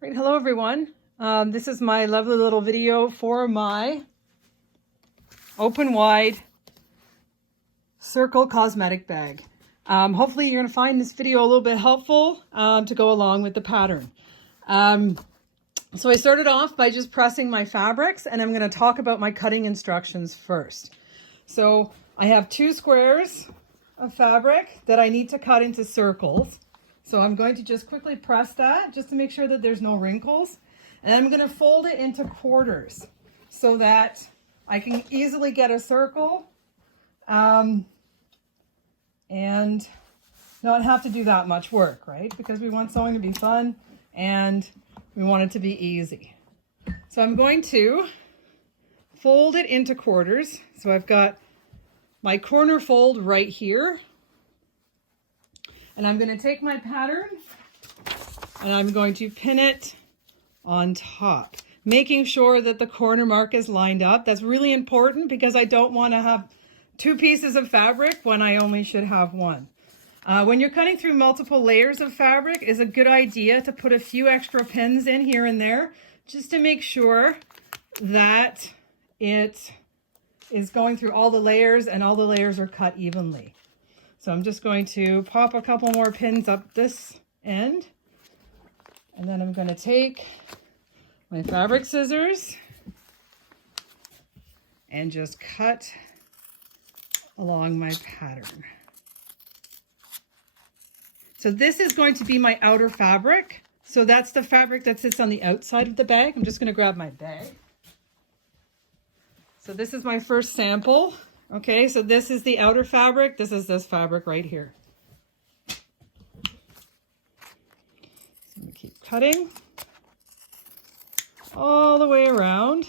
Great. Hello, everyone. This is my lovely little video for my open wide circle cosmetic bag. Hopefully you're going to find this video a little bit helpful to go along with the pattern. So I started off by just pressing my fabrics, and I'm going to talk about my cutting instructions first. So I have 2 squares of fabric that I need to cut into circles. So I'm going to just quickly press that just to make sure that there's no wrinkles. And I'm going to fold it into quarters so that I can easily get a circle and not have to do that much work, right? Because we want sewing to be fun and we want it to be easy. So I'm going to fold it into quarters. So I've got my corner fold right here. And I'm going to take my pattern and I'm going to pin it on top, making sure that the corner mark is lined up. That's really important because I don't want to have 2 pieces of fabric when I only should have 1. When you're cutting through multiple layers of fabric, it's a good idea to put a few extra pins in here and there just to make sure that it is going through all the layers and all the layers are cut evenly. So I'm just going to pop a couple more pins up this end, and then I'm going to take my fabric scissors and just cut along my pattern. So this is going to be my outer fabric. So that's the fabric that sits on the outside of the bag. I'm just going to grab my bag. So this is my first sample. Okay, so this is the outer fabric. This is this fabric right here. So I'm going to keep cutting all the way around.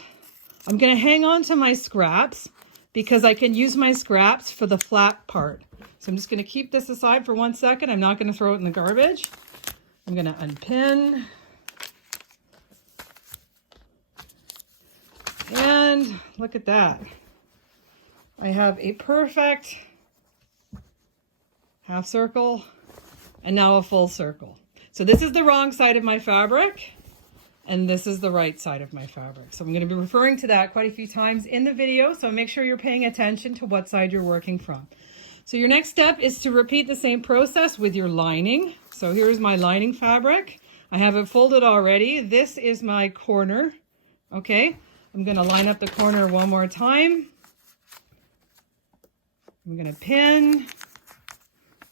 I'm going to hang on to my scraps because I can use my scraps for the flat part. So I'm just going to keep this aside for 1 second. I'm not going to throw it in the garbage. I'm going to unpin. And look at that. I have a perfect half circle and now a full circle. So this is the wrong side of my fabric and this is the right side of my fabric. So I'm going to be referring to that quite a few times in the video, so make sure you're paying attention to what side you're working from. So your next step is to repeat the same process with your lining. So here's my lining fabric. I have it folded already. This is my corner. Okay, I'm going to line up the corner one more time. I'm going to pin,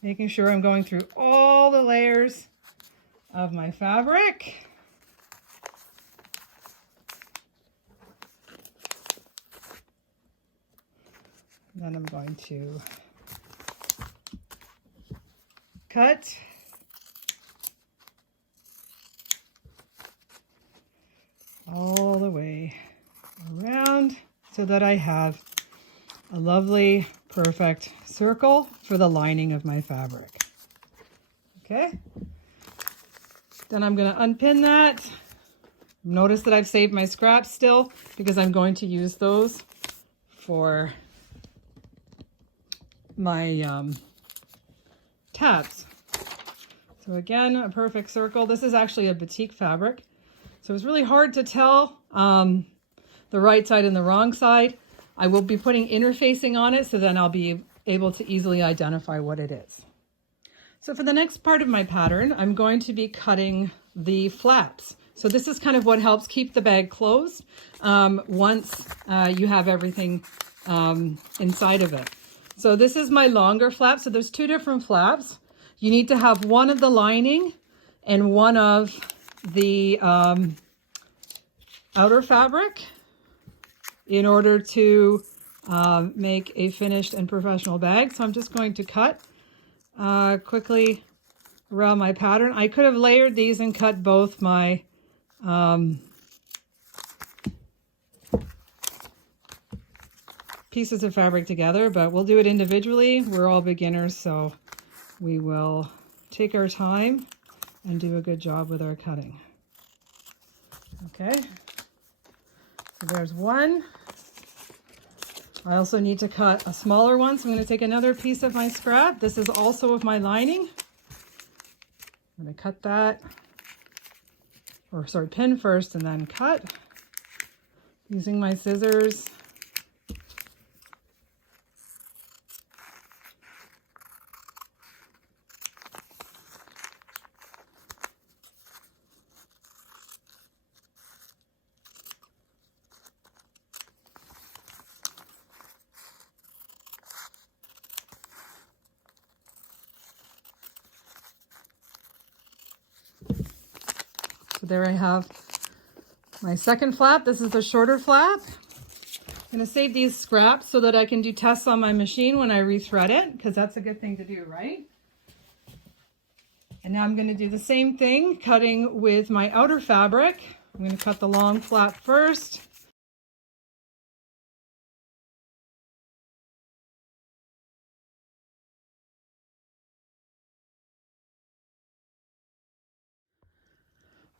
making sure I'm going through all the layers of my fabric. Then I'm going to cut. All the way around so that I have a lovely, perfect circle for the lining of my fabric. Okay. Then I'm going to unpin that. Notice that I've saved my scraps still because I'm going to use those for my tabs. So again, a perfect circle. This is actually a batik fabric. So it's really hard to tell the right side and the wrong side. I will be putting interfacing on it so then I'll be able to easily identify what it is. So for the next part of my pattern, I'm going to be cutting the flaps. So this is kind of what helps keep the bag closed once you have everything inside of it. So this is my longer flap. So there's 2 different flaps. You need to have one of the lining and one of the outer fabric in order to make a finished and professional bag. So I'm just going to cut quickly around my pattern. I could have layered these and cut both my pieces of fabric together, but we'll do it individually. We're all beginners, so we will take our time and do a good job with our cutting. Okay, so there's one. I also need to cut a smaller one, so I'm going to take another piece of my scrap. This is also of my lining. I'm going to cut that or sorry, pin first and then cut using my scissors. So there I have my second flap. This is the shorter flap. I'm going to save these scraps so that I can do tests on my machine when I rethread it, because that's a good thing to do, right? And now I'm going to do the same thing, cutting with my outer fabric. I'm going to cut the long flap first.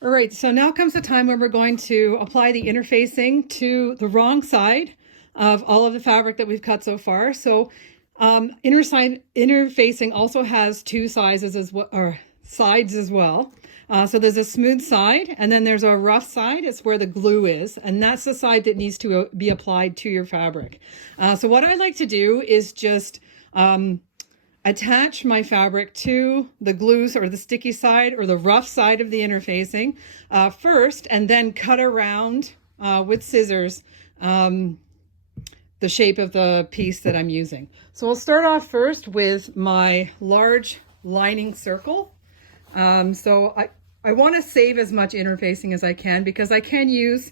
All right, so now comes the time when we're going to apply the interfacing to the wrong side of all of the fabric that we've cut so far. So interfacing also has two sizes as well, or sides as well. So there's a smooth side and then there's a rough side. It's where the glue is, and that's the side that needs to be applied to your fabric. So what I like to do is just attach my fabric to the glues or the sticky side or the rough side of the interfacing first, and then cut around with scissors the shape of the piece that I'm using. So we'll start off first with my large lining circle. So I want to save as much interfacing as I can, because I can use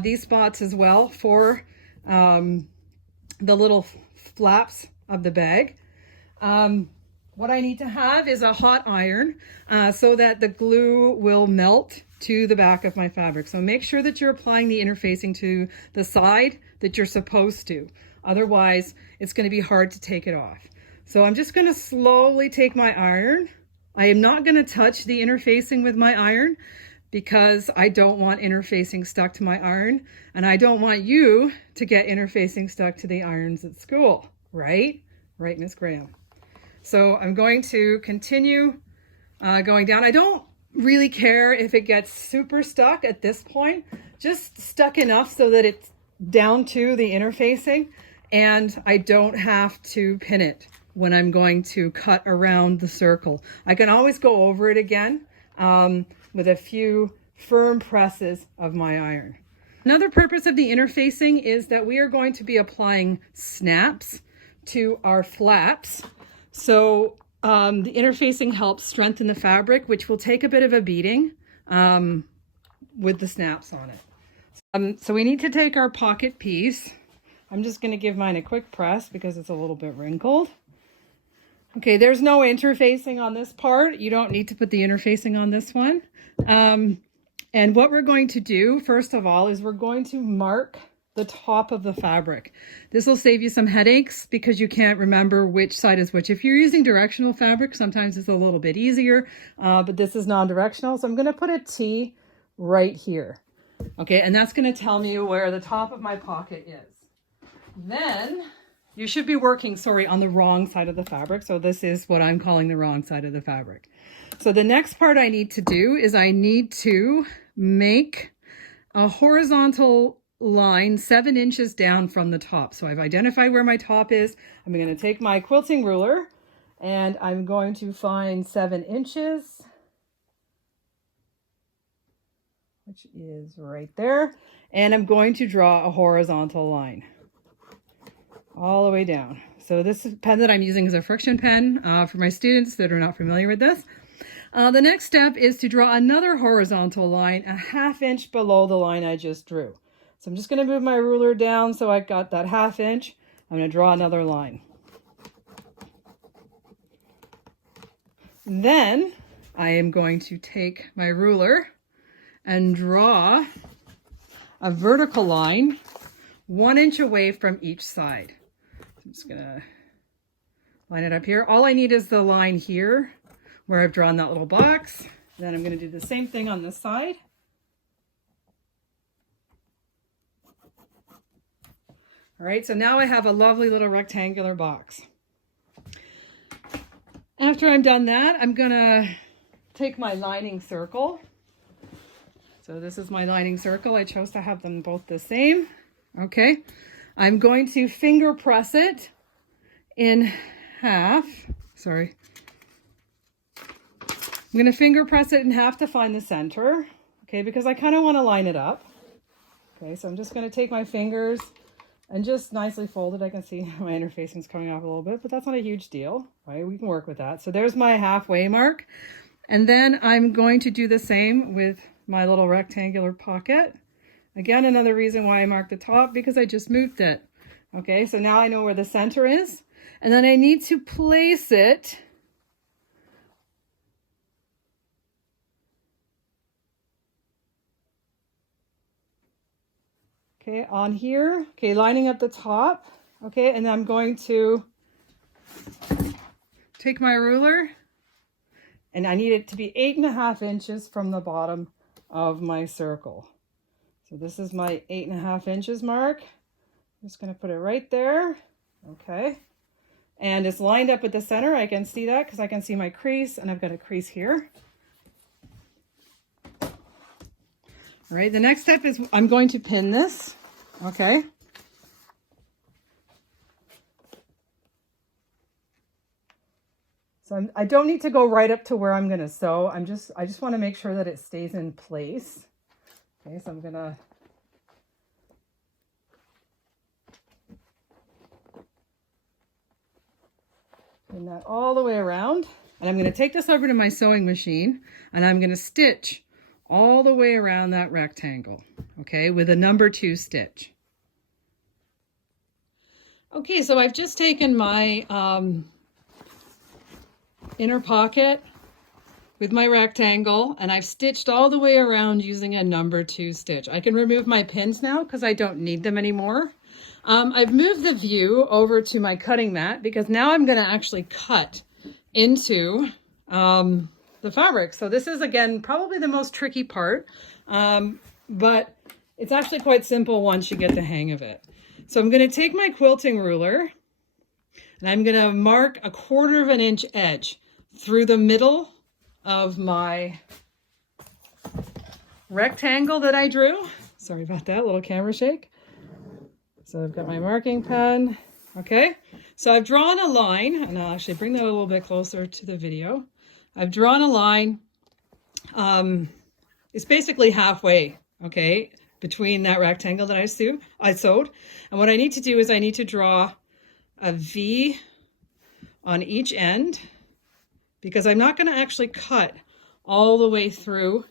these spots as well for the little flaps of the bag. What I need to have is a hot iron so that the glue will melt to the back of my fabric. So make sure that you're applying the interfacing to the side that you're supposed to. Otherwise, it's going to be hard to take it off. So I'm just going to slowly take my iron. I am not going to touch the interfacing with my iron because I don't want interfacing stuck to my iron, and I don't want you to get interfacing stuck to the irons at school, right? Right, Miss Graham? So I'm going to continue going down. I don't really care if it gets super stuck at this point, just stuck enough so that it's down to the interfacing and I don't have to pin it when I'm going to cut around the circle. I can always go over it again with a few firm presses of my iron. Another purpose of the interfacing is that we are going to be applying snaps to our flaps. So the interfacing helps strengthen the fabric, which will take a bit of a beating with the snaps on it. So we need to take our pocket piece. I'm just going to give mine a quick press because it's a little bit wrinkled. Okay, there's no interfacing on this part. You don't need to put the interfacing on this one. And what we're going to do, first of all, is we're going to mark the top of the fabric. This will save you some headaches because you can't remember which side is which. If you're using directional fabric, sometimes it's a little bit easier, but this is non-directional. So I'm going to put a T right here. Okay, and that's going to tell me where the top of my pocket is. Then you should be working, on the wrong side of the fabric. So this is what I'm calling the wrong side of the fabric. So the next part I need to do is I need to make a horizontal line 7 inches down from the top. So I've identified where my top is. I'm going to take my quilting ruler and I'm going to find 7 inches, which is right there. And I'm going to draw a horizontal line all the way down. So this pen that I'm using is a friction pen for my students that are not familiar with this. The next step is to draw another horizontal line a 1/2 inch below the line I just drew. So I'm just going to move my ruler down so I got that 1/2 inch. I'm going to draw another line. Then I am going to take my ruler and draw a vertical line 1 inch away from each side. I'm just going to line it up here. All I need is the line here where I've drawn that little box. Then I'm going to do the same thing on this side. All right, so now I have a lovely little rectangular box. After I'm done that, I'm gonna take my lining circle So this is my lining circle. I chose to have them both the same. Okay, I'm going to finger press it in half. Sorry. I'm going to finger press it in half to find the center. Okay, because I kind of want to line it up. Okay, so I'm just going to take my fingers and just nicely fold it. I can see my interfacing's coming off a little bit, but that's not a huge deal, right? We can work with that. So there's my halfway mark. And then I'm going to do the same with my little rectangular pocket. Again, another reason why I marked the top, because I just moved it. Okay, so now I know where the center is. And then I need to place it okay, on here, okay, lining up the top, okay, and I'm going to take my ruler, and I need it to be 8.5 inches from the bottom of my circle. So this is my 8.5 inches mark. I'm just going to put it right there, okay, and it's lined up at the center. I can see that because I can see my crease, and I've got a crease here. All right, the next step is I'm going to pin this, okay? So I don't need to go right up to where I'm gonna sew. I just wanna make sure that it stays in place. Okay, so I'm gonna pin that all the way around. And I'm gonna take this over to my sewing machine, and I'm gonna stitch all the way around that rectangle, okay, with a number 2 stitch. Okay, so I've just taken my inner pocket with my rectangle, and I've stitched all the way around using a number 2 stitch. I can remove my pins now because I don't need them anymore. I've moved the view over to my cutting mat because now I'm going to actually cut into the fabric. So this is, again, probably the most tricky part, but it's actually quite simple once you get the hang of it. So I'm going to take my quilting ruler, and I'm going to mark a 1/4 inch edge through the middle of my rectangle that I drew. Sorry about that, little camera shake. So I've got my marking pen. Okay, so I've drawn a line, and I'll actually bring that a little bit closer to the video. I've drawn a line. It's basically halfway, okay, between that rectangle that I sewed. And what I need to do is I need to draw a V on each end, because I'm not going to actually cut all the way through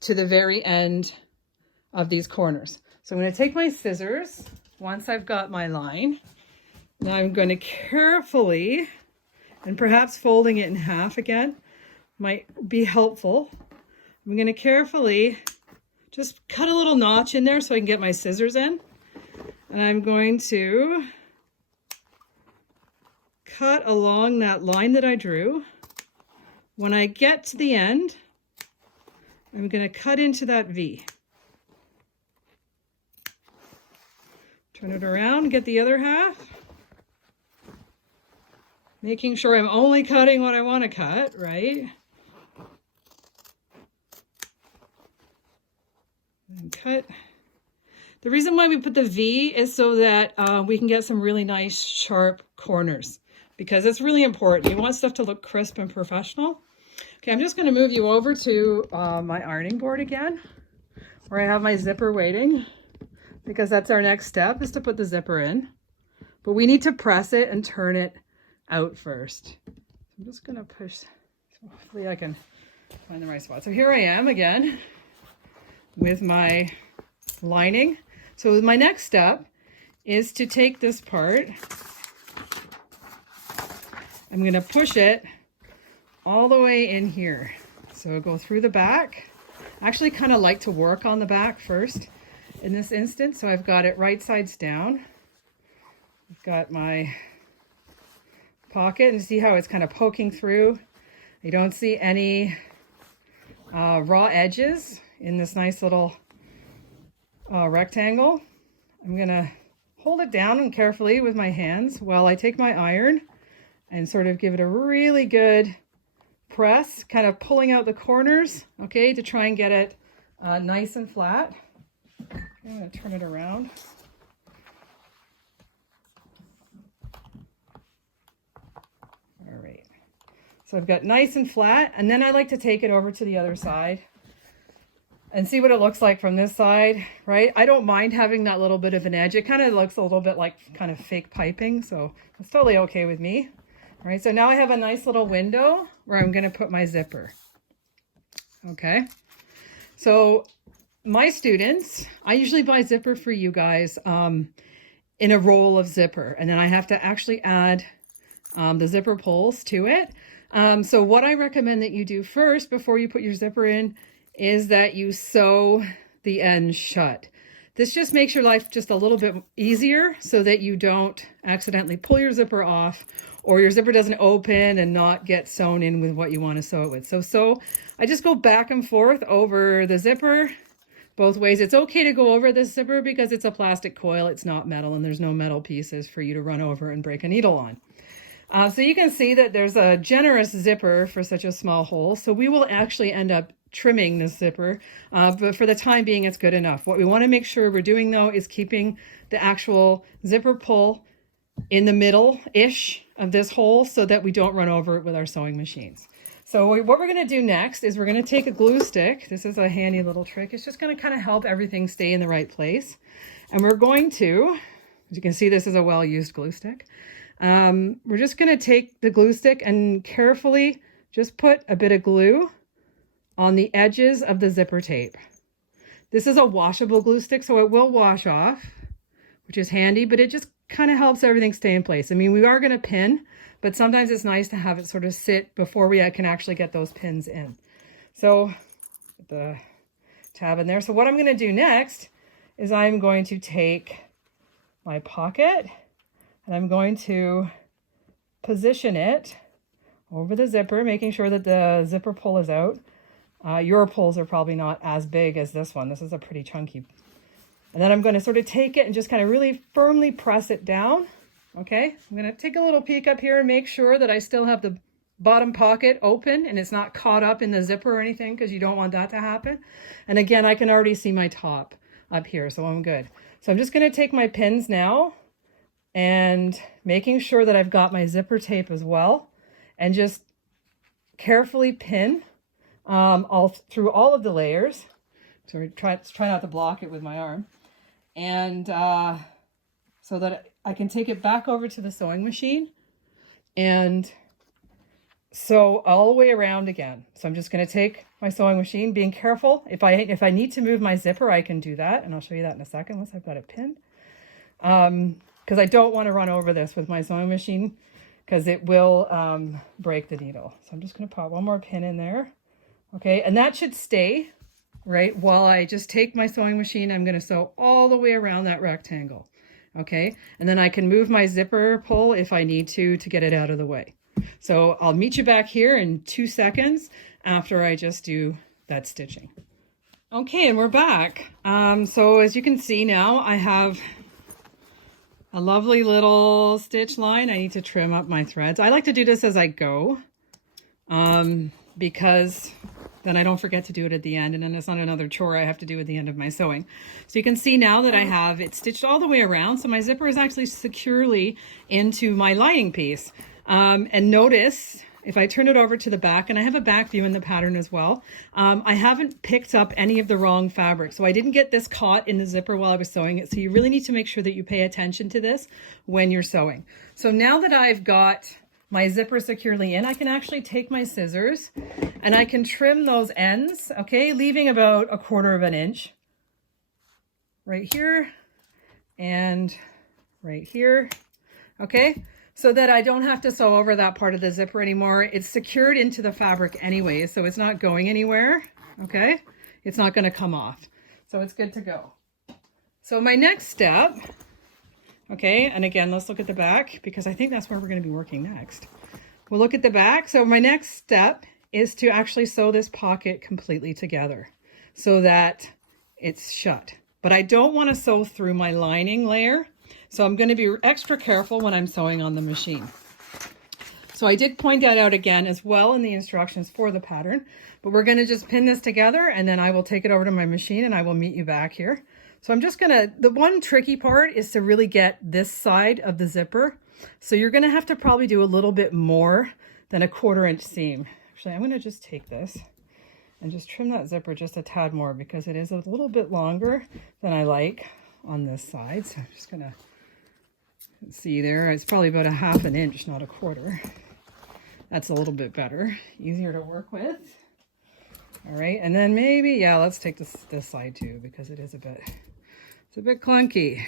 to the very end of these corners. So I'm going to take my scissors once I've got my line. Now I'm going to carefully, and perhaps folding it in half again might be helpful. I'm going to carefully just cut a little notch in there so I can get my scissors in. And I'm going to cut along that line that I drew. When I get to the end, I'm going to cut into that V. Turn it around, get the other half. Making sure I'm only cutting what I want to cut, right? And cut. The reason why we put the V is so that we can get some really nice sharp corners, because it's really important. You want stuff to look crisp and professional. Okay, I'm just going to move you over to my ironing board again, where I have my zipper waiting, because that's our next step, is to put the zipper in. But we need to press it and turn it out first. I'm just going to push, so hopefully I can find the right spot. So here I am again with my lining. So my next step is to take this part. I'm going to push it all the way in here. So go through the back. I actually kind of like to work on the back first in this instance. So I've got it right sides down. I've got my pocket, and see how it's kind of poking through. You don't see any raw edges in this nice little rectangle. I'm gonna hold it down and carefully with my hands while I take my iron and sort of give it a really good press, kind of pulling out the corners, okay, to try and get it nice and flat. I'm going to turn it around. All right. So I've got nice and flat, and then I like to take it over to the other side and see what it looks like from this side, right? I don't mind having that little bit of an edge. It kind of looks a little bit like kind of fake piping, so it's totally okay with me. All right, so now I have a nice little window where I'm going to put my zipper. Okay, so my students, I usually buy zipper for you guys in a roll of zipper, and then I have to actually add the zipper pulls to it. So what I recommend that you do first before you put your zipper in is that you sew the ends shut. This just makes your life just a little bit easier so that you don't accidentally pull your zipper off or your zipper doesn't open and not get sewn in with what you want to sew it with. So I just go back and forth over the zipper both ways. It's okay to go over this zipper because it's a plastic coil, it's not metal, and there's no metal pieces for you to run over and break a needle on. So you can see that there's a generous zipper for such a small hole. So we will actually end up trimming this zipper, but for the time being, it's good enough. What we want to make sure we're doing though is keeping the actual zipper pull in the middle-ish of this hole so that we don't run over it with our sewing machines. So what we're going to do next is we're going to take a glue stick. This is a handy little trick. It's just going to kind of help everything stay in the right place. And we're going to, as you can see, this is a well-used glue stick. We're just going to take the glue stick and carefully just put a bit of glue on the edges of the zipper tape. This is a washable glue stick, so it will wash off, which is handy, but it just kind of helps everything stay in place. I mean, we are going to pin, but sometimes it's nice to have it sort of sit before we can actually get those pins in. So the tab in there. So what I'm going to do next is I'm going to take my pocket and I'm going to position it over the zipper, making sure that the zipper pull is out. Your pulls are probably not as big as this one. This is a pretty chunky. And then I'm going to sort of take it and just kind of really firmly press it down. Okay, I'm going to take a little peek up here and make sure that I still have the bottom pocket open and it's not caught up in the zipper or anything, because you don't want that to happen. And again, I can already see my top up here, so I'm good. So I'm just going to take my pins now and making sure that I've got my zipper tape as well, and just carefully pin all through all of the layers. So try not to block it with my arm. And so that I can take it back over to the sewing machine and sew all the way around again. So I'm just going to take my sewing machine, being careful. If I need to move my zipper, I can do that. And I'll show you that in a second once I've got it pinned. Because I don't want to run over this with my sewing machine because it will break the needle. So I'm just going to pop one more pin in there. Okay, and that should stay, right, while I just take my sewing machine. I'm going to sew all the way around that rectangle. Okay, and then I can move my zipper pull if I need to get it out of the way. So I'll meet you back here in 2 seconds after I just do that stitching. Okay, and we're back. So as you can see now, I have a lovely little stitch line. I need to trim up my threads. I like to do this as I go because then I don't forget to do it at the end, and then it's not another chore I have to do at the end of my sewing. So you can see now that I have it stitched all the way around. So my zipper is actually securely into my lining piece. And notice if I turn it over to the back, and I have a back view in the pattern as well, I haven't picked up any of the wrong fabric. So I didn't get this caught in the zipper while I was sewing it. So you really need to make sure that you pay attention to this when you're sewing. So now that I've got my zipper securely in, I can actually take my scissors and I can trim those ends, okay, leaving about 1/4 inch right here and right here, okay, so that I don't have to sew over that part of the zipper anymore. It's secured into the fabric anyway, so it's not going anywhere, okay? It's not going to come off, so it's good to go. So my next step, okay, and again, let's look at the back because I think that's where we're going to be working next. We'll look at the back. So my next step is to actually sew this pocket completely together so that it's shut. But I don't want to sew through my lining layer, so I'm going to be extra careful when I'm sewing on the machine. So I did point that out again as well in the instructions for the pattern. But we're going to just pin this together, and then I will take it over to my machine and I will meet you back here. So I'm just going to, the one tricky part is to really get this side of the zipper. So you're going to have to probably do a little bit more than a 1/4 inch seam. Actually, I'm going to just take this and just trim that zipper just a tad more because it is a little bit longer than I like on this side. So I'm just going to see there. It's probably about a 1/2 inch, not a 1/4. That's a little bit better, easier to work with. All right, and then maybe, yeah, let's take this side too because it is a bit, it's a bit clunky.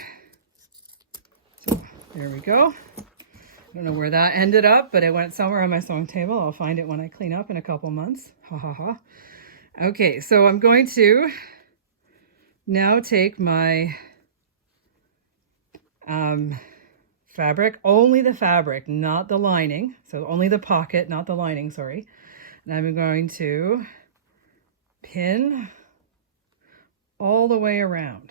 So there we go. I don't know where that ended up, but it went somewhere on my sewing table. I'll find it when I clean up in a couple months. Ha ha ha. Okay, so I'm going to now take my fabric, only the fabric, not the lining. So only the pocket, not the lining, sorry. And I'm going to pin all the way around.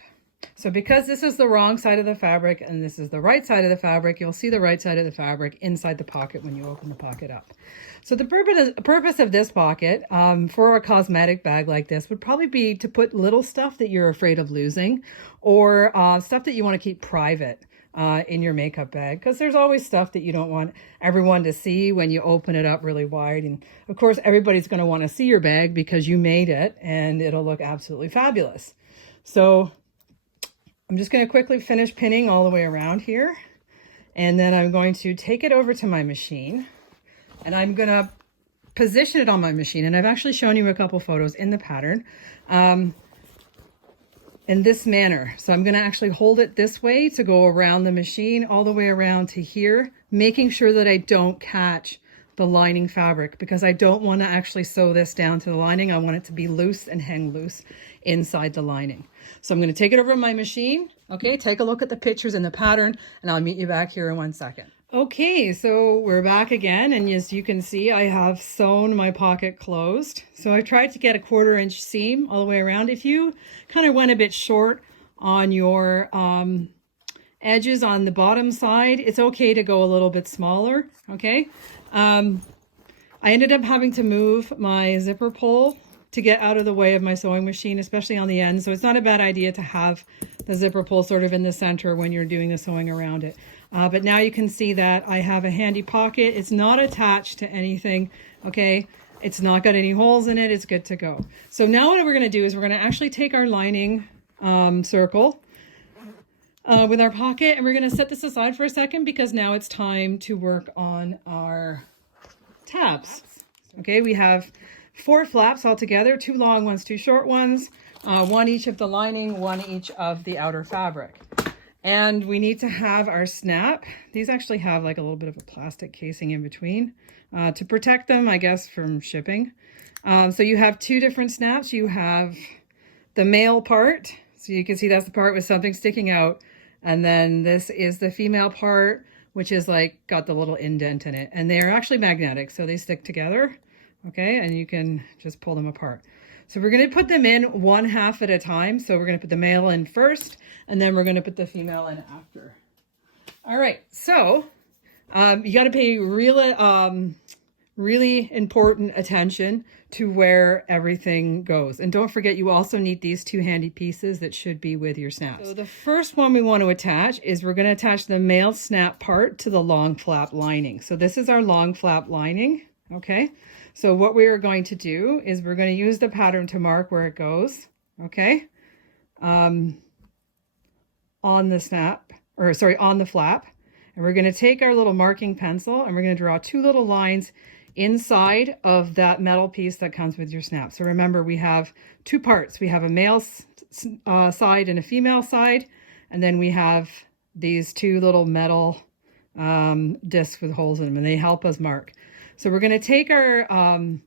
So because this is the wrong side of the fabric and this is the right side of the fabric, you'll see the right side of the fabric inside the pocket when you open the pocket up. So the purpose of this pocket for a cosmetic bag like this would probably be to put little stuff that you're afraid of losing, or stuff that you want to keep private in your makeup bag, because there's always stuff that you don't want everyone to see when you open it up really wide. And of course, everybody's going to want to see your bag because you made it and it'll look absolutely fabulous. So I'm just going to quickly finish pinning all the way around here. And then I'm going to take it over to my machine and I'm going to position it on my machine. And I've actually shown you a couple photos in the pattern in this manner. So I'm going to actually hold it this way to go around the machine all the way around to here, making sure that I don't catch the lining fabric because I don't want to actually sew this down to the lining. I want it to be loose and hang loose inside the lining. So I'm going to take it over to my machine. Okay, take a look at the pictures in the pattern and I'll meet you back here in 1 second. Okay, so we're back again, and as you can see, I have sewn my pocket closed. So I tried to get a 1/4 inch seam all the way around. If you kind of went a bit short on your edges on the bottom side, it's okay to go a little bit smaller, okay? I ended up having to move my zipper pull to get out of the way of my sewing machine, especially on the end. So it's not a bad idea to have the zipper pull sort of in the center when you're doing the sewing around it. But now you can see that I have a handy pocket. It's not attached to anything, okay? It's not got any holes in it. It's good to go. So now what we're going to do is we're going to actually take our lining circle with our pocket, and we're going to set this aside for a second because now it's time to work on our tabs. Okay, we have 4 flaps all together, 2 long ones, 2 short ones, 1 each of the lining, 1 each of the outer fabric. And we need to have our snap. These actually have like a little bit of a plastic casing in between to protect them, I guess, from shipping. So you have 2 different snaps. You have the male part. So you can see that's the part with something sticking out. And then this is the female part, which is like got the little indent in it. And they're actually magnetic, so they stick together. Okay, and you can just pull them apart. So we're going to put them in 1/2 at a time. So we're going to put the male in first, and then we're going to put the female in after. All right, so you got to pay really important attention to where everything goes. And don't forget, you also need these 2 handy pieces that should be with your snaps. So the first one we want to attach is we're going to attach the male snap part to the long flap lining. So this is our long flap lining, okay? So what we are going to do is we're going to use the pattern to mark where it goes, okay? On the snap, or sorry, on the flap. And we're going to take our little marking pencil and we're going to draw 2 little lines inside of that metal piece that comes with your snap. So remember, we have 2 parts. We have a male side and a female side, and then we have these 2 little metal discs with holes in them, and they help us mark. So we're going to take our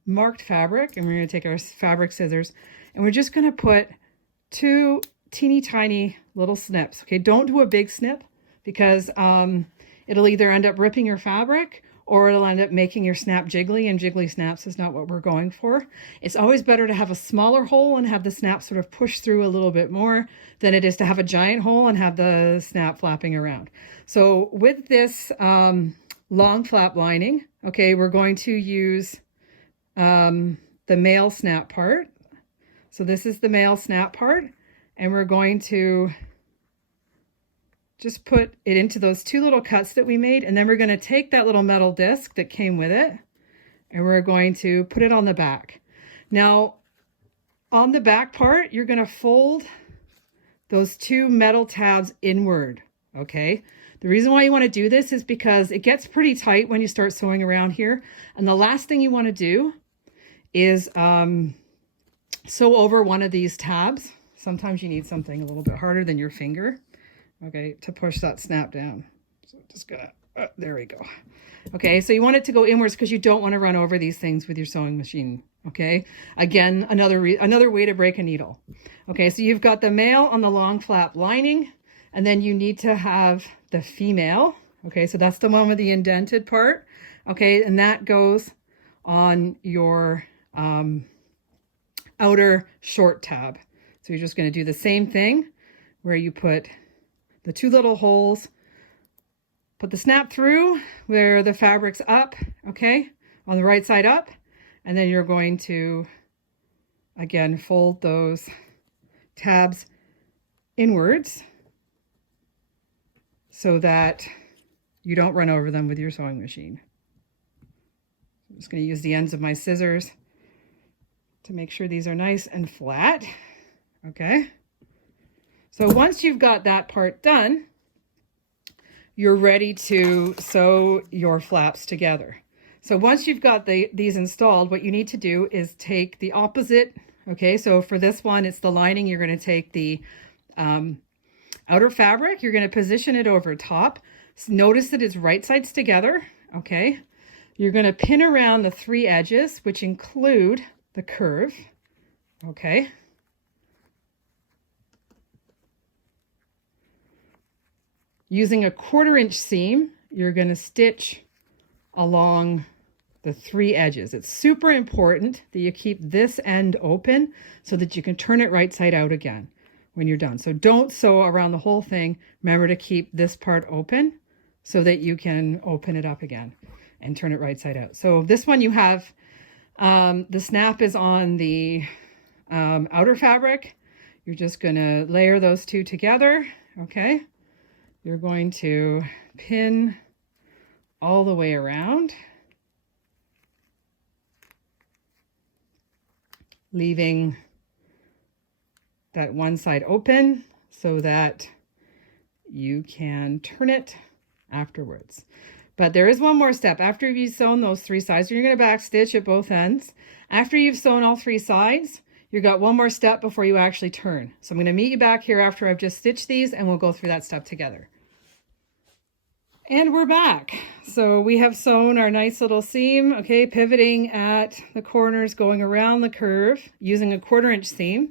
marked fabric, and we're going to take our fabric scissors, and we're just going to put 2 teeny tiny little snips. Okay, don't do a big snip because it'll either end up ripping your fabric or it'll end up making your snap jiggly, and jiggly snaps is not what we're going for. It's always better to have a smaller hole and have the snap sort of push through a little bit more than it is to have a giant hole and have the snap flapping around. So with this long flap lining, okay, we're going to use the male snap part. So this is the male snap part, and we're going to just put it into those 2 little cuts that we made, and then we're going to take that little metal disc that came with it, and we're going to put it on the back. Now, on the back part, you're going to fold those 2 metal tabs inward, okay? The reason why you want to do this is because it gets pretty tight when you start sewing around here, and the last thing you want to do is sew over one of these tabs. Sometimes you need something a little bit harder than your finger, okay, to push that snap down. So just gonna, there we go. Okay, so you want it to go inwards because you don't want to run over these things with your sewing machine, okay? Again, another way to break a needle. Okay, so you've got the male on the long flap lining, and then you need to have the female, okay? So that's the one with the indented part, okay? And that goes on your outer short tab. So you're just going to do the same thing where you put the 2 little holes, put the snap through where the fabric's up, okay, on the right side up, and then you're going to, again, fold those tabs inwards so that you don't run over them with your sewing machine. I'm just going to use the ends of my scissors to make sure these are nice and flat, okay? So once you've got that part done, you're ready to sew your flaps together. So once you've got these installed, what you need to do is take the opposite, okay? So for this one, it's the lining. You're going to take the outer fabric. You're going to position it over top. Notice that it's right sides together, okay? You're going to pin around the 3 edges, which include the curve, okay? Using a 1/4 inch seam, you're going to stitch along the 3 edges. It's super important that you keep this end open so that you can turn it right side out again when you're done. So don't sew around the whole thing. Remember to keep this part open so that you can open it up again and turn it right side out. So this one you have, the snap is on the outer fabric. You're just going to layer those 2 together, okay? You're going to pin all the way around, leaving that one side open so that you can turn it afterwards. But there is one more step. After you've sewn those 3 sides, you're going to back stitch at both ends. After you've sewn all 3 sides, you've got one more step before you actually turn. So I'm going to meet you back here after I've just stitched these, and we'll go through that step together. And we're back. So we have sewn our nice little seam, okay, pivoting at the corners, going around the curve using a 1/4 inch seam.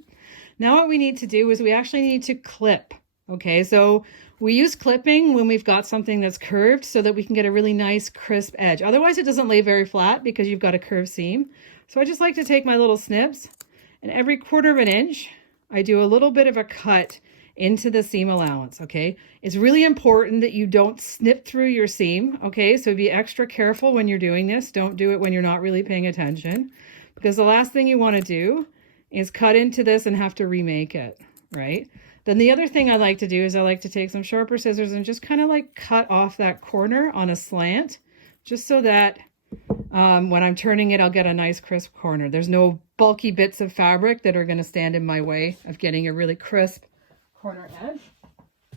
Now what we need to do is we actually need to clip, okay? So we use clipping when we've got something that's curved so that we can get a really nice crisp edge. Otherwise it doesn't lay very flat because you've got a curved seam. So I just like to take my little snips, and every 1/4 inch, I do a little bit of a cut into the seam allowance, okay? It's really important that you don't snip through your seam, okay? So be extra careful when you're doing this. Don't do it when you're not really paying attention, because the last thing you want to do is cut into this and have to remake it, right? Then the other thing I like to do is I like to take some sharper scissors and just kind of like cut off that corner on a slant, just so that when I'm turning it, I'll get a nice crisp corner. There's no bulky bits of fabric that are going to stand in my way of getting a really crisp corner edge.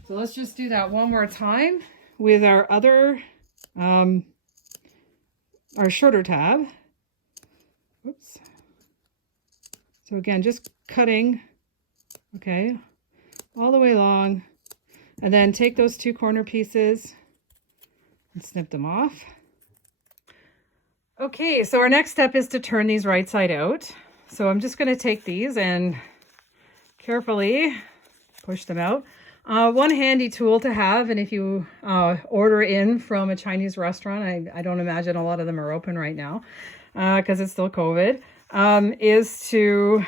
So let's just do that one more time with our other, our shorter tab. Oops. So again, just cutting, okay, all the way along, and then take those 2 corner pieces and snip them off. Okay, so our next step is to turn these right side out. So I'm just going to take these and carefully push them out. One handy tool to have, and if you order in from a Chinese restaurant, I don't imagine a lot of them are open right now because it's still COVID, is to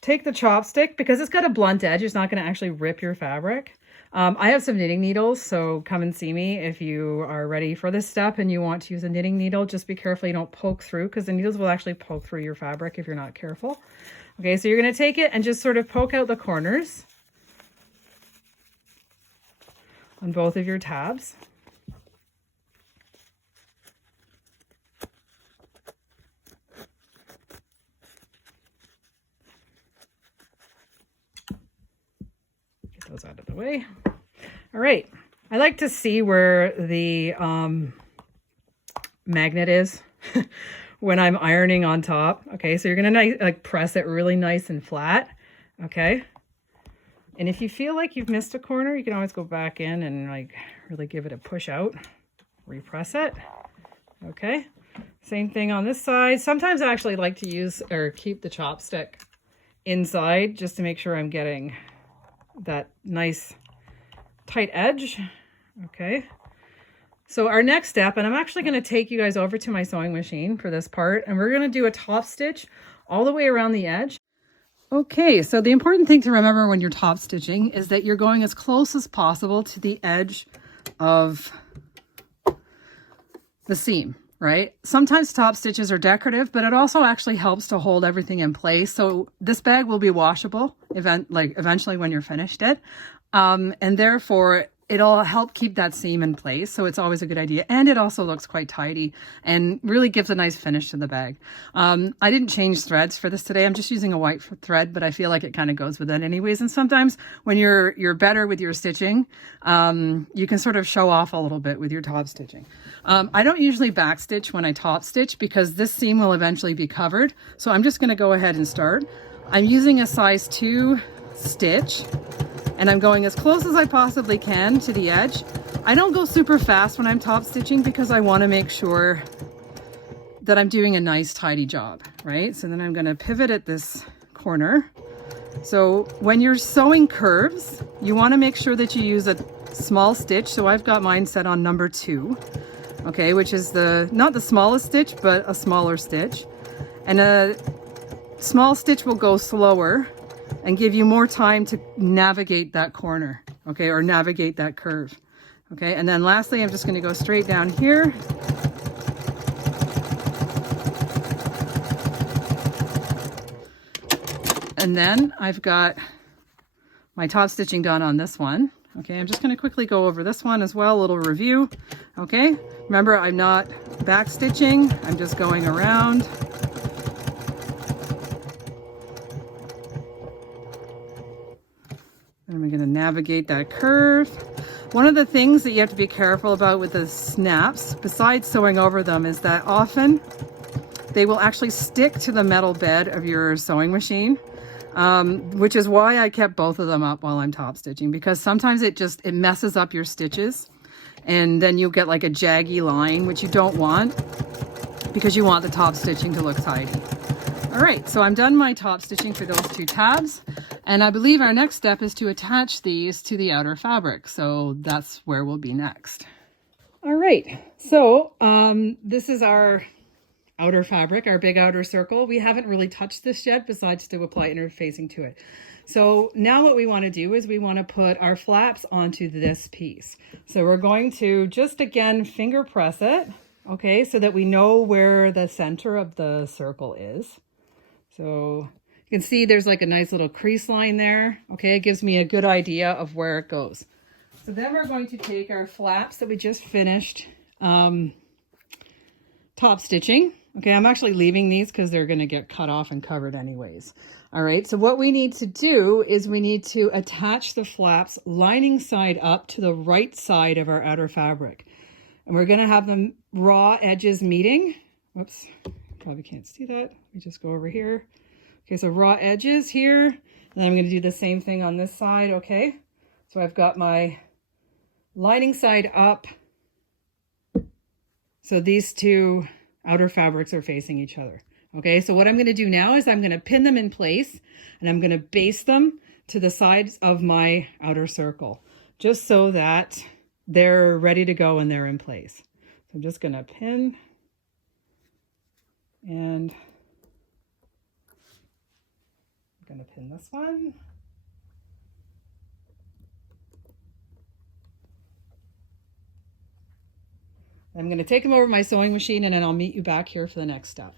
take the chopstick, because it's got a blunt edge. It's not going to actually rip your fabric. I have some knitting needles, so come and see me if you are ready for this step and you want to use a knitting needle. Just be careful you don't poke through, because the needles will actually poke through your fabric if you're not careful. Okay, so you're going to take it and just sort of poke out the corners on both of your tabs. Get those out of the way. All right, I like to see where the magnet is when I'm ironing on top. Okay, so you're gonna like press it really nice and flat. Okay, and if you feel like you've missed a corner, you can always go back in and like really give it a push out, repress it. Okay, same thing on this side. Sometimes I actually like to use or keep the chopstick inside just to make sure I'm getting that nice tight edge. Okay, so our next step, and I'm actually going to take you guys over to my sewing machine for this part, and we're going to do a top stitch all the way around the edge. Okay, so the important thing to remember when you're top stitching is that you're going as close as possible to the edge of the seam, right? Sometimes top stitches are decorative, but it also actually helps to hold everything in place. So this bag will be washable eventually when you're finished it. And therefore it'll help keep that seam in place. So it's always a good idea. And it also looks quite tidy and really gives a nice finish to the bag. I didn't change threads for this today. I'm just using a white thread, but I feel like it kind of goes with it anyways. And sometimes when you're better with your stitching, you can sort of show off a little bit with your top stitching. I don't usually back stitch when I top stitch because this seam will eventually be covered. So I'm just going to go ahead and start. I'm using a size 2 stitch, and I'm going as close as I possibly can to the edge. I don't go super fast when I'm top stitching because I want to make sure that I'm doing a nice tidy job, right? So then I'm going to pivot at this corner. So when you're sewing curves, you want to make sure that you use a small stitch. So I've got mine set on number 2, okay, which is not the smallest stitch, but a smaller stitch. And a small stitch will go slower and give you more time to navigate that corner, okay, or navigate that curve, okay. And then lastly, I'm just going to go straight down here. And then I've got my top stitching done on this one. Okay, I'm just going to quickly go over this one as well, a little review. Okay, remember I'm not back stitching, I'm just going around. And we're going to navigate that curve. One of the things that you have to be careful about with the snaps, besides sewing over them, is that often they will actually stick to the metal bed of your sewing machine, which is why I kept both of them up while I'm top stitching, because sometimes it messes up your stitches and then you'll get like a jaggy line, which you don't want because you want the top stitching to look tidy. All right, so I'm done my top stitching for those 2 tabs. And I believe our next step is to attach these to the outer fabric. So that's where we'll be next. All right, so this is our outer fabric, our big outer circle. We haven't really touched this yet besides to apply interfacing to it. So now what we want to do is we want to put our flaps onto this piece. So we're going to just again finger press it, okay, so that we know where the center of the circle is. So you can see there's like a nice little crease line there. Okay, it gives me a good idea of where it goes. So then we're going to take our flaps that we just finished top stitching. Okay, I'm actually leaving these because they're going to get cut off and covered anyways. All right, so what we need to do is we need to attach the flaps lining side up to the right side of our outer fabric. And we're going to have them raw edges meeting. Whoops, probably can't see that. We just go over here. Okay, so raw edges here. And then I'm going to do the same thing on this side, okay? So I've got my lining side up. So these 2 outer fabrics are facing each other. Okay, so what I'm going to do now is I'm going to pin them in place and I'm going to baste them to the sides of my outer circle, just so that they're ready to go and they're in place. So I'm just going to pin and I'm going to pin this one. I'm going to take them over my sewing machine and then I'll meet you back here for the next step.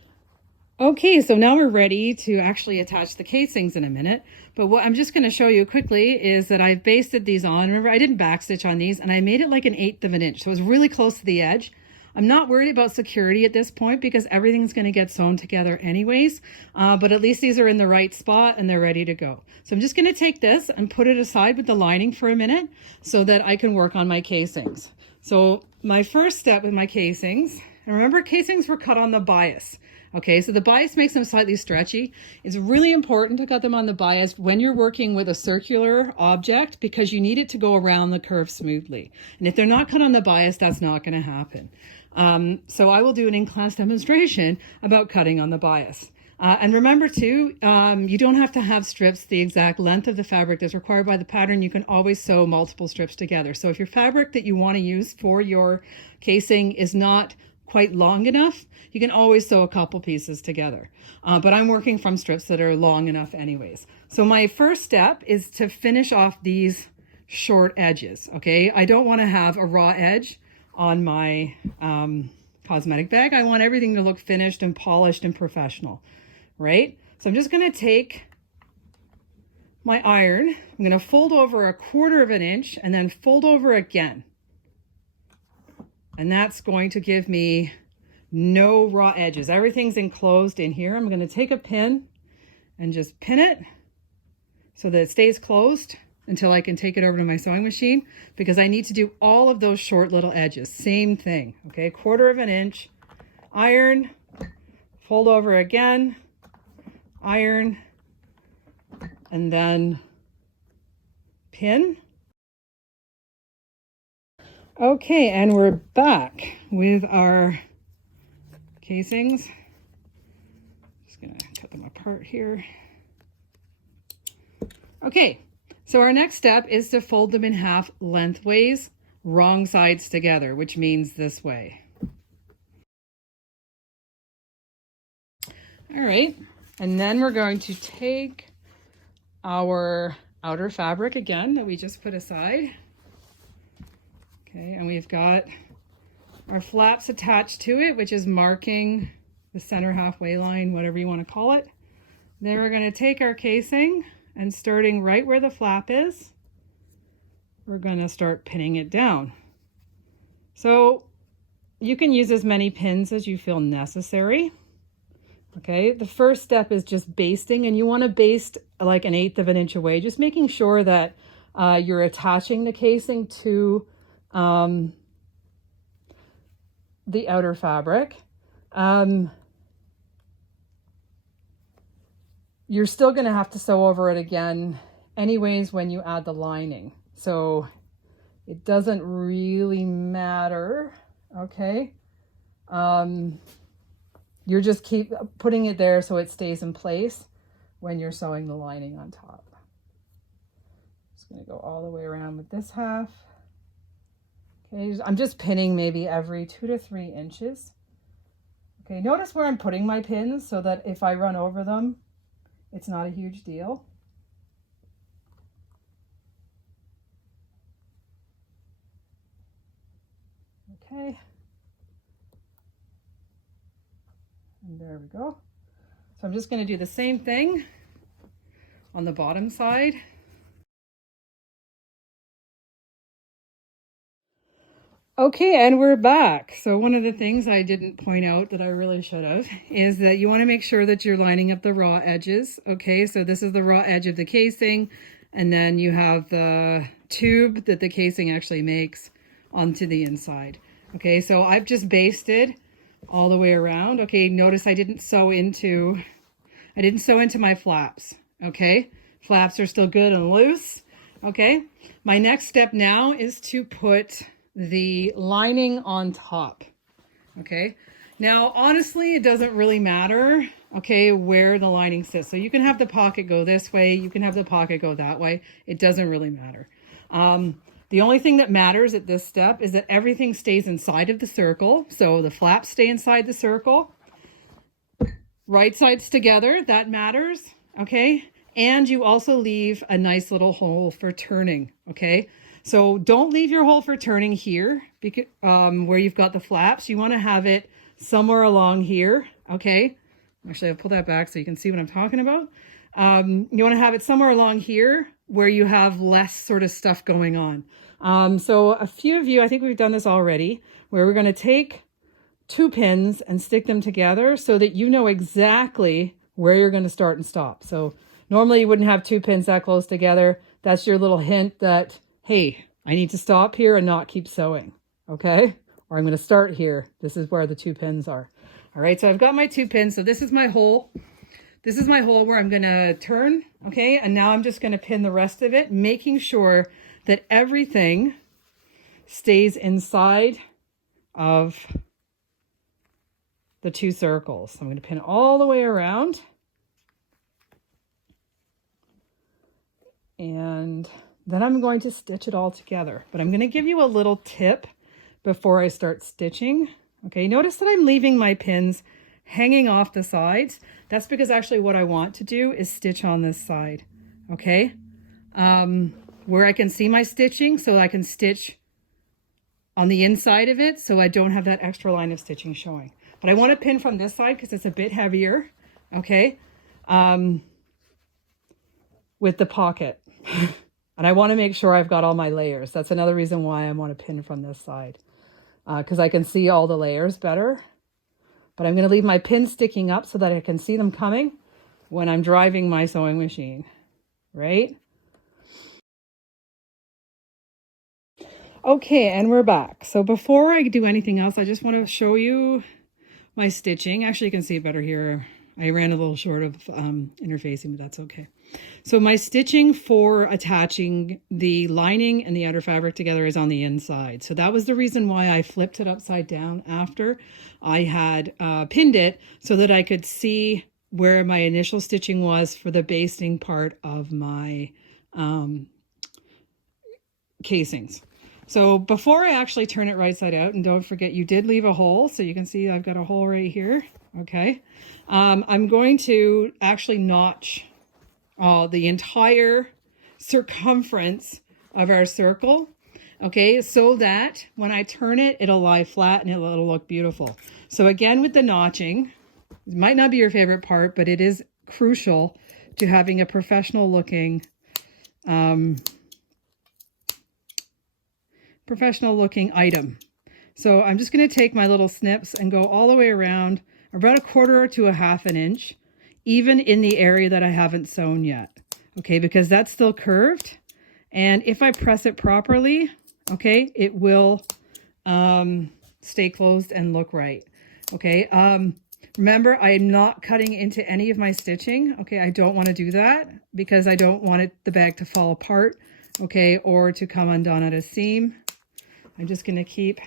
Okay, so now we're ready to actually attach the casings in a minute. But what I'm just going to show you quickly is that I've basted these on. Remember, I didn't backstitch on these and I made it like 1/8 of an inch. So it was really close to the edge. I'm not worried about security at this point because everything's going to get sewn together anyways. But at least these are in the right spot and they're ready to go. So I'm just going to take this and put it aside with the lining for a minute so that I can work on my casings. So my first step with my casings, and remember casings were cut on the bias. Okay, so the bias makes them slightly stretchy. It's really important to cut them on the bias when you're working with a circular object because you need it to go around the curve smoothly. And if they're not cut on the bias, that's not going to happen. So I will do an in-class demonstration about cutting on the bias. And remember too, you don't have to have strips the exact length of the fabric that's required by the pattern. You can always sew multiple strips together. So if your fabric that you want to use for your casing is not quite long enough, you can always sew a couple pieces together. But I'm working from strips that are long enough anyways. So my first step is to finish off these short edges, okay? I don't want to have a raw edge on my cosmetic bag. I want everything to look finished and polished and professional, right? So I'm just going to take my iron, I'm going to fold over 1/4 of an inch and then fold over again. And that's going to give me no raw edges. Everything's enclosed in here. I'm going to take a pin and just pin it so that it stays closed until I can take it over to my sewing machine because I need to do all of those short little edges. Same thing, okay? 1/4 of an inch, iron, fold over again, iron, and then pin. Okay, and we're back with our casings. Just gonna cut them apart here. Okay, so our next step is to fold them in half lengthways, wrong sides together, which means this way. All right, and then we're going to take our outer fabric again that we just put aside. Okay, and we've got our flaps attached to it, which is marking the center halfway line, whatever you want to call it. Then we're going to take our casing and starting right where the flap is, we're going to start pinning it down. So you can use as many pins as you feel necessary. Okay, the first step is just basting, and you want to baste like 1/8 of an inch away, just making sure that you're attaching the casing to the outer fabric. You're still going to have to sew over it again anyways when you add the lining. So it doesn't really matter, okay? You just keep putting it there so it stays in place when you're sewing the lining on top. Just going to go all the way around with this half. Okay, I'm just pinning maybe every 2 to 3 inches. Okay, notice where I'm putting my pins so that if I run over them, it's not a huge deal. Okay. And there we go. So I'm just going to do the same thing on the bottom side. Okay, and we're back. So one of the things I didn't point out that I really should have is that you want to make sure that you're lining up the raw edges. Okay, so this is the raw edge of the casing, and then you have the tube that the casing actually makes onto the inside. Okay, so I've just basted all the way around. Okay, notice I didn't sew into my flaps. Okay, flaps are still good and loose. Okay, my next step now is to put the lining on top. Okay, now honestly it doesn't really matter, okay, where the lining sits. So you can have the pocket go this way, you can have the pocket go that way. It doesn't really matter. The only thing that matters at this step is that everything stays inside of the circle. So the flaps stay inside the circle, right sides together, that matters. Okay, and you also leave a nice little hole for turning. Okay, so don't leave your hole for turning here where you've got the flaps, you want to have it somewhere along here. Okay. Actually, I'll pull that back so you can see what I'm talking about. You want to have it somewhere along here where you have less sort of stuff going on. So a few of you, I think we've done this already, where we're going to take 2 pins and stick them together so that you know exactly where you're going to start and stop. So normally you wouldn't have 2 pins that close together. That's your little hint that, hey, I need to stop here and not keep sewing. Okay. Or I'm going to start here. This is where the 2 pins are. All right. So I've got my 2 pins. So this is my hole. This is my hole where I'm going to turn. Okay. And now I'm just going to pin the rest of it, making sure that everything stays inside of the 2 circles. So I'm going to pin all the way around. And then I'm going to stitch it all together. But I'm going to give you a little tip before I start stitching. Okay, notice that I'm leaving my pins hanging off the sides. That's because actually what I want to do is stitch on this side. Okay, where I can see my stitching, so I can stitch on the inside of it so I don't have that extra line of stitching showing. But I want to pin from this side because it's a bit heavier. Okay, with the pocket. And I want to make sure I've got all my layers. That's another reason why I want to pin from this side, because I can see all the layers better. But I'm going to leave my pins sticking up so that I can see them coming when I'm driving my sewing machine, right? Okay, and we're back. So before I do anything else, I just want to show you my stitching. Actually, you can see it better here. I ran a little short of interfacing, but that's okay. So my stitching for attaching the lining and the outer fabric together is on the inside. So that was the reason why I flipped it upside down after I had pinned it, so that I could see where my initial stitching was for the basting part of my casings. So before I actually turn it right side out, and don't forget you did leave a hole, so you can see I've got a hole right here. Okay, I'm going to actually notch the entire circumference of our circle, okay, so that when I turn it, it'll lie flat and it'll look beautiful. So again, with the notching, it might not be your favorite part, but it is crucial to having a professional looking item. So I'm just going to take my little snips and go all the way around about 1/4 to 1/2 inch, even in the area that I haven't sewn yet. Okay, because that's still curved. And if I press it properly, okay, it will stay closed and look right. Okay, remember, I'm not cutting into any of my stitching. Okay, I don't want to do that because I don't want the bag to fall apart, okay, or to come undone at a seam. I'm just going to keep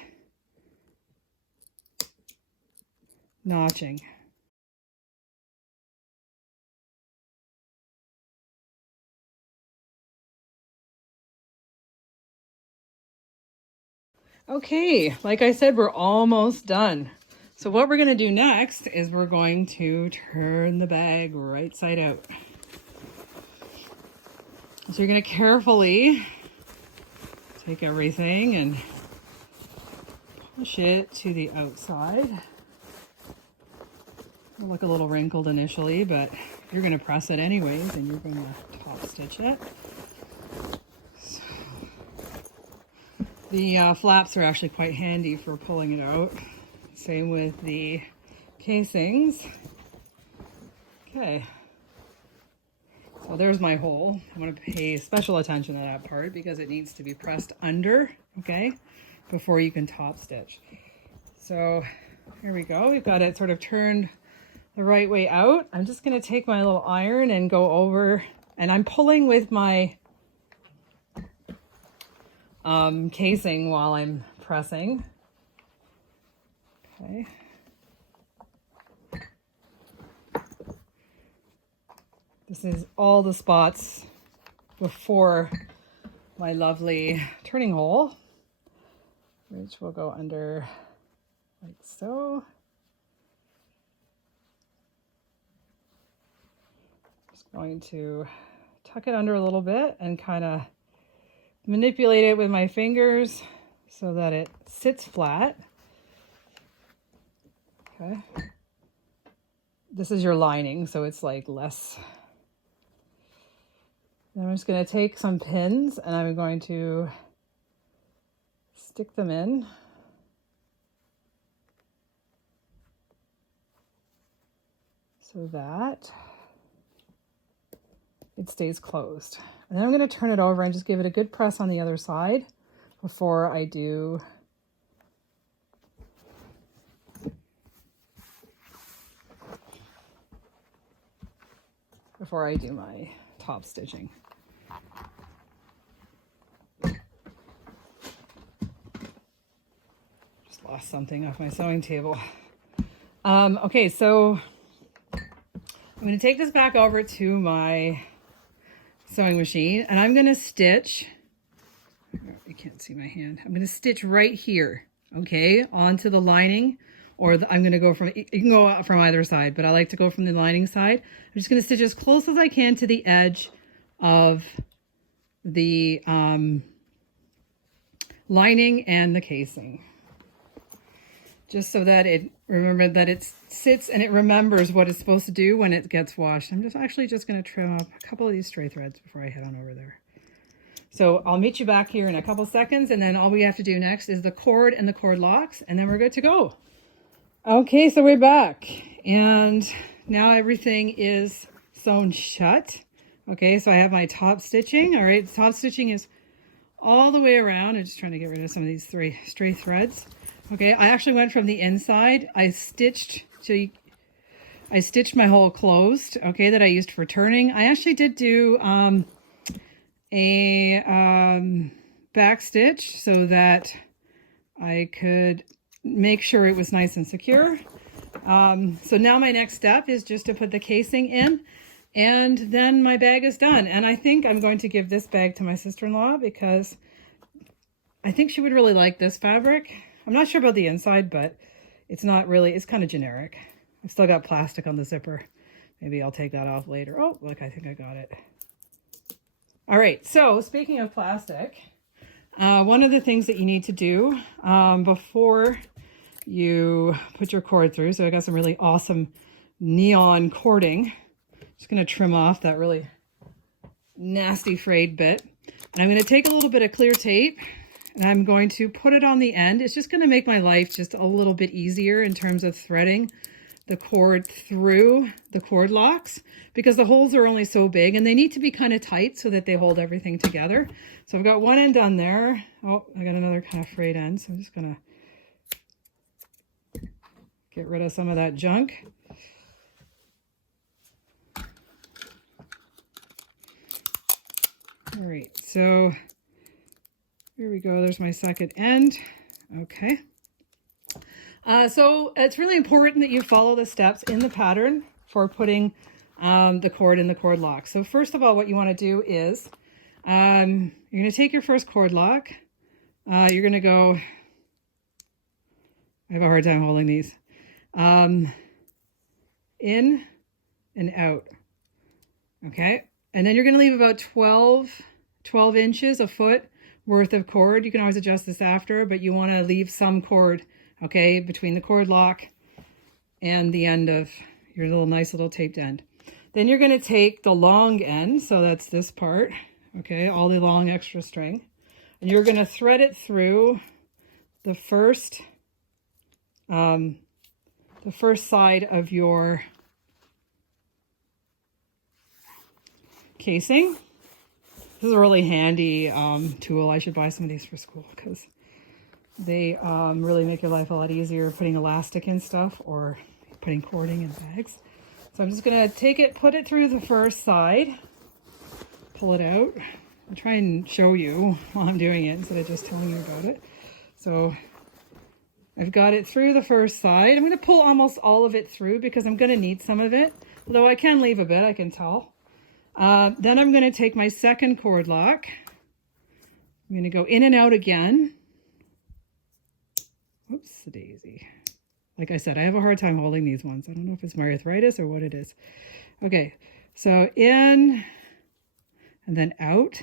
notching. Okay, like I said, we're almost done. So what we're going to do next is we're going to turn the bag right side out. So you're going to carefully take everything and push it to the outside. It'll look a little wrinkled initially, but you're going to press it anyways, and you're going to top stitch it. So, the flaps are actually quite handy for pulling it out. Same with the casings. Okay. So there's my hole. I want to pay special attention to that part because it needs to be pressed under, okay, before you can top stitch. So here we go. We've got it sort of turned the right way out. I'm just going to take my little iron and go over, and I'm pulling with my casing while I'm pressing. Okay. This is all the spots before my lovely turning hole, which will go under like so. Just going to tuck it under a little bit and kind of manipulate it with my fingers so that it sits flat. Okay. This is your lining, so it's like less. Then I'm just going to take some pins and I'm going to stick them in. So that it stays closed. And then I'm going to turn it over and just give it a good press on the other side before I do my top stitching. Just lost something off my sewing table. Okay, so I'm going to take this back over to my sewing machine and I'm going to stitch. You can't see my hand. I'm going to stitch right here, okay, onto the lining, or I'm going to go from, you can go out from either side, but I like to go from the lining side. I'm just going to stitch as close as I can to the edge of the lining and the casing. Just so that remember that it sits and it remembers what it's supposed to do when it gets washed. I'm actually just going to trim up a couple of these stray threads before I head on over there. So I'll meet you back here in a couple seconds, and then all we have to do next is the cord and the cord locks, and then we're good to go. Okay, so we're back, and now everything is sewn shut. Okay, so I have my top stitching. All right, the top stitching is all the way around. I'm just trying to get rid of some of these stray threads. Okay, I actually went from the inside. I stitched my hole closed, okay, that I used for turning. I actually did do a back stitch so that I could make sure it was nice and secure. So now my next step is just to put the casing in, and then my bag is done. And I think I'm going to give this bag to my sister-in-law because I think she would really like this fabric. I'm not sure about the inside, but it's not really, it's kind of generic. I've still got plastic on the zipper. Maybe I'll take that off later. Oh, look, I think I got it. All right, so speaking of plastic, one of the things that you need to do before you put your cord through, so I got some really awesome neon cording. Just gonna trim off that really nasty frayed bit. And I'm gonna take a little bit of clear tape and I'm going to put it on the end. It's just gonna make my life just a little bit easier in terms of threading the cord through the cord locks, because the holes are only so big and they need to be kind of tight so that they hold everything together. So I've got one end done there. Oh, I got another kind of frayed end. So I'm just gonna get rid of some of that junk. All right, so here we go. There's my second end. Okay. So it's really important that you follow the steps in the pattern for putting the cord in the cord lock. So first of all, what you want to do is you're going to take your first cord lock. You're going to go, I have a hard time holding these, in and out. Okay. And then you're going to leave about 12 inches, a foot worth of cord. You can always adjust this after, but you want to leave some cord, okay, between the cord lock and the end of your nice little taped end. Then you're going to take the long end, so that's this part, okay, all the long extra string, and you're going to thread it through the first side of your casing. This is a really handy tool. I should buy some of these for school because they really make your life a lot easier putting elastic in stuff or putting cording in bags. So I'm just going to take it, put it through the first side, pull it out. I'll try and show you while I'm doing it instead of just telling you about it. So I've got it through the first side. I'm going to pull almost all of it through because I'm going to need some of it, although I can leave a bit, I can tell. Then I'm going to take my second cord lock. I'm going to go in and out again. Whoops, a daisy. Like I said, I have a hard time holding these ones. I don't know if it's my arthritis or what it is. Okay, so in and then out.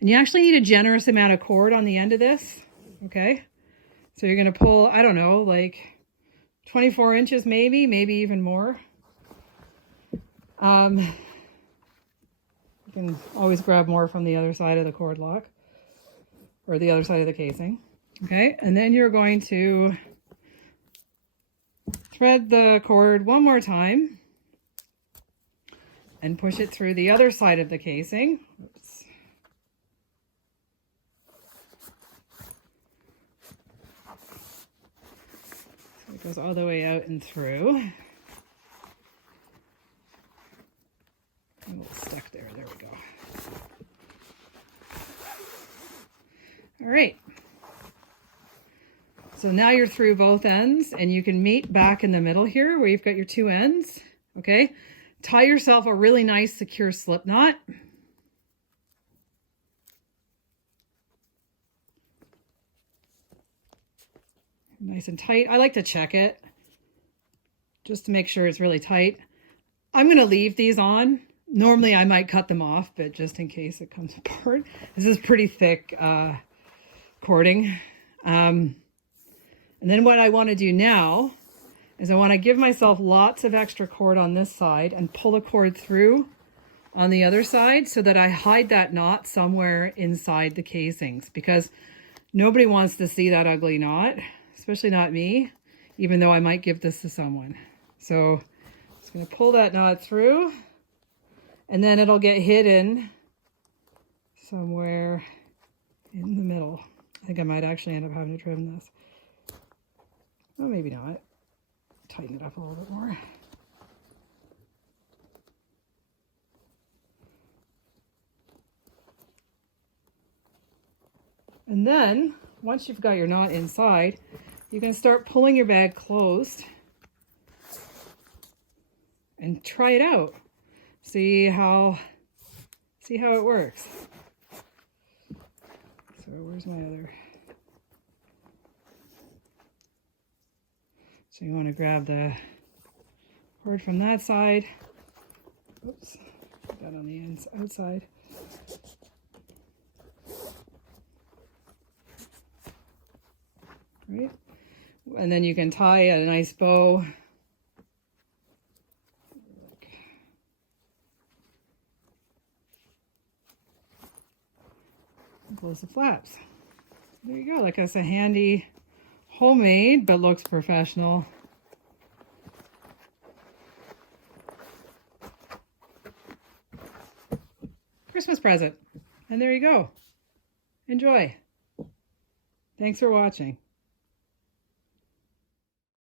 And you actually need a generous amount of cord on the end of this. okay? So you're going to pull, I don't know, like 24 inches maybe even more. You can always grab more from the other side of the cord lock or the other side of the casing. Okay, and then you're going to thread the cord one more time and push it through the other side of the casing. Oops. So it goes all the way out and through. A little stuck there. There we go. All right. So now you're through both ends, and you can meet back in the middle here where you've got your two ends. Okay. Tie yourself a really nice secure slip knot. Nice and tight. I like to check it just to make sure it's really tight. I'm going to leave these on. Normally I might cut them off, but just in case it comes apart. This is pretty thick cording. And then what I want to do now is I want to give myself lots of extra cord on this side and pull the cord through on the other side so that I hide that knot somewhere inside the casings, because nobody wants to see that ugly knot, especially not me, even though I might give this to someone. So I'm just going to pull that knot through, and then it'll get hidden somewhere in the middle. I think I might actually end up having to trim this. Oh, maybe not. Tighten it up a little bit more. And then, once you've got your knot inside, you can start pulling your bag closed and try it out. See how it works. So where's my other? So you want to grab the cord from that side. Oops, put that on the outside. Right, and then you can tie a nice bow. Close the flaps. There you go. Like that's a handy, homemade, but looks professional. Christmas present. And there you go. Enjoy. Thanks for watching.